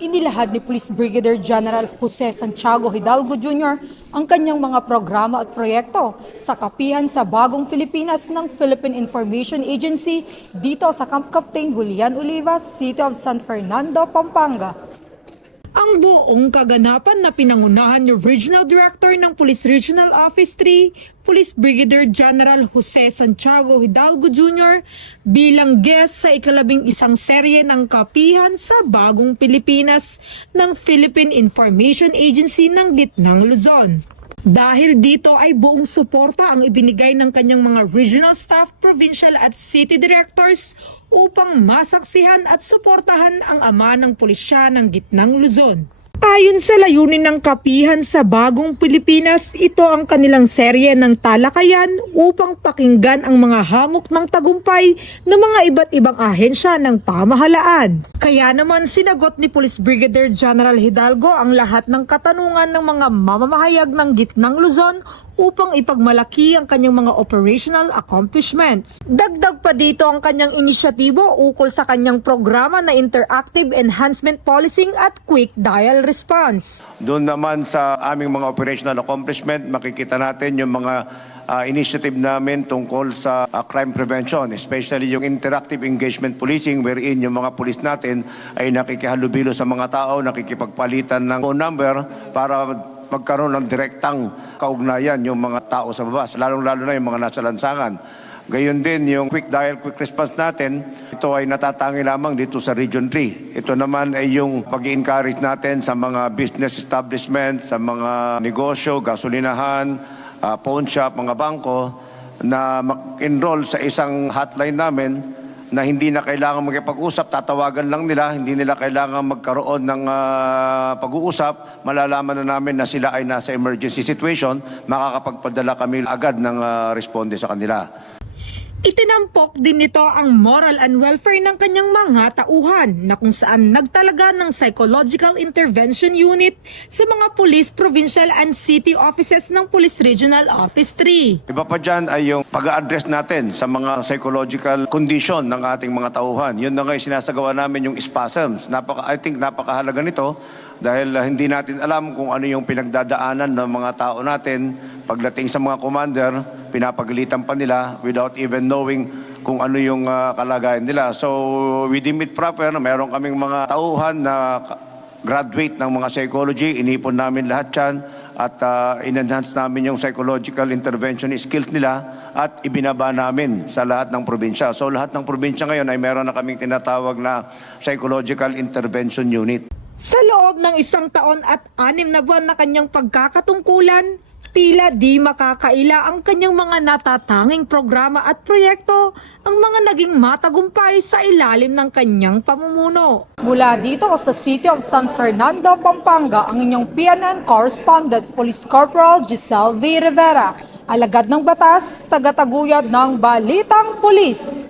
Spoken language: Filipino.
Inilahad ni Police Brigadier General Jose Santiago Hidalgo Jr. ang kanyang mga programa at proyekto sa kapihan sa Bagong Pilipinas ng Philippine Information Agency dito sa Camp Captain Julian Olivas, City of San Fernando, Pampanga. Ang buong kaganapan na pinangunahan ni Regional Director ng Police Regional Office 3, Police Brigadier General Jose Santiago Hidalgo Jr. bilang guest sa ika-11 serye ng kapihan sa Bagong Pilipinas ng Philippine Information Agency ng Gitnang Luzon. Dahil dito ay buong suporta ang ibinigay ng kanyang mga regional staff, provincial at city directors upang masaksihan at suportahan ang ama ng pulisya ng Gitnang Luzon. Ayon sa layunin ng kapihan sa Bagong Pilipinas, ito ang kanilang serye ng talakayan upang pakinggan ang mga hamok ng tagumpay ng mga iba't ibang ahensya ng pamahalaan. Kaya naman sinagot ni Police Brigadier General Hidalgo ang lahat ng katanungan ng mga mamamahayag ng Gitnang Luzon upang ipagmalaki ang kanyang mga operational accomplishments. Dagdag pa dito ang kanyang inisyatibo ukol sa kanyang programa na Interactive Enhancement Policing at Quick Dial Response. Doon naman sa aming mga operational accomplishment, makikita natin yung mga initiative namin tungkol sa crime prevention, especially yung interactive engagement policing wherein yung mga pulis natin ay nakikihalubilo sa mga tao, nakikipagpalitan ng phone number para magkaroon ng direktang kaugnayan yung mga tao sa baba, lalong-lalo na yung mga nasa lansangan. Gayon din yung quick dial, quick response natin, ito ay natatangi lamang dito sa Region 3. Ito naman ay yung pag-encourage natin sa mga business establishment, sa mga negosyo, gasolinahan, pawn shop, mga bangko, na mag-enroll sa isang hotline namin na hindi na kailangan magkipag-usap, tatawagan lang nila, hindi nila kailangan magkaroon ng pag-uusap, malalaman na namin na sila ay nasa emergency situation, makakapagpadala kami agad ng responde sa kanila. Itinampok din nito ang moral and welfare ng kanyang mga tauhan na kung saan nagtalaga ng Psychological Intervention Unit sa mga Police Provincial and City Offices ng Police Regional Office 3. Iba pa dyan ay yung pag-a-address natin sa mga psychological condition ng ating mga tauhan. Yun na ngayon sinasagawa namin yung spasms. I think napakahalaga nito dahil hindi natin alam kung ano yung pinagdadaanan ng mga tao natin. Pagdating sa mga commander, pinapagalitan pa nila without even knowing kung ano yung kalagayan nila. So we deem it proper na meron kaming mga tauhan na graduate ng mga psychology, inipon namin lahat yan at in-enhance namin yung psychological intervention skills nila at ibinaba namin sa lahat ng probinsya. So lahat ng probinsya ngayon ay meron na kaming tinatawag na Psychological Intervention Unit. Sa loob ng 1 taon at 6 na buwan na kanyang pagkakatungkulan, tila di makakaila ang kanyang mga natatanging programa at proyekto ang mga naging matagumpay sa ilalim ng kanyang pamumuno. Mula dito sa City of San Fernando, Pampanga, ang inyong PNN correspondent, Police Corporal Giselle V. Rivera, alagad ng batas, tagataguyod ng Balitang Pulis.